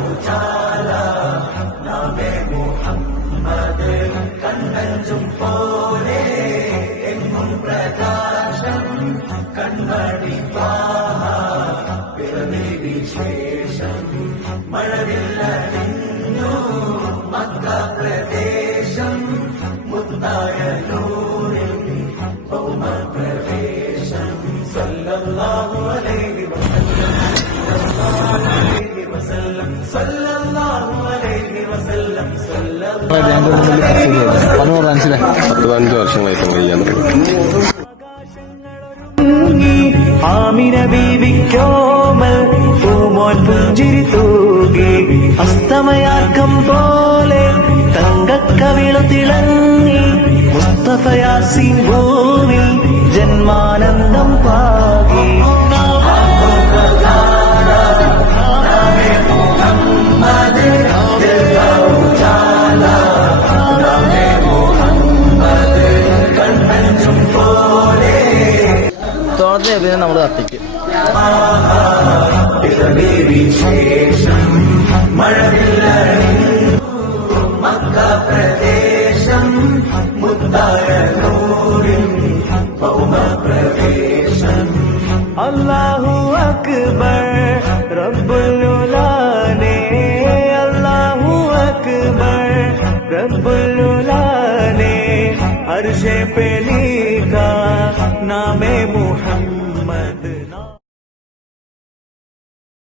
ഉജാല നാമേ മുഹമ്മദ് കണ്ണഞ്ചും പോലെ എങ്ങും പ്രകാശം കൺമണി ത്വാഹ പിറവി വിശേഷം മഴവില്ല നിന്നു മക്ക പ്രദേശം മുത്തായ നൂറിൽ ഭൗമ പ്രവേശം സല്ലല്ലാഹു അലൈഹി വസല്ലം സല്ലല്ലാഹു അലൈഹി വസല്ലം പത്ത് 15 വർഷങ്ങളായി കഴിയാൻ ആമിന ബീവിക്കോമൽ പൂമോൻ പുഞ്ചിരി തൂകി അസ്തമയാക്കം പോലെ തങ്കക്കവിള തിളങ്ങി മുസ്തഫ യാസീൻ ഭൂമിൽ ജന്മാനന്ദം പാകി തോളത്തെ പിന്നെ നമ്മൾ കത്തിക്കും. വിശേഷം മഴവില്ല മക്ക പ്രദേശം മുത്തായ നൂറിൽ ഭൗമ പ്രവേശം അല്ലാഹു അക്ബർ റബ്ബുൽ ഉലാനെ അല്ലാഹു അക്ബർ റബ്ബുൽ ഉലാനെ അർശേ पे लिखा नामे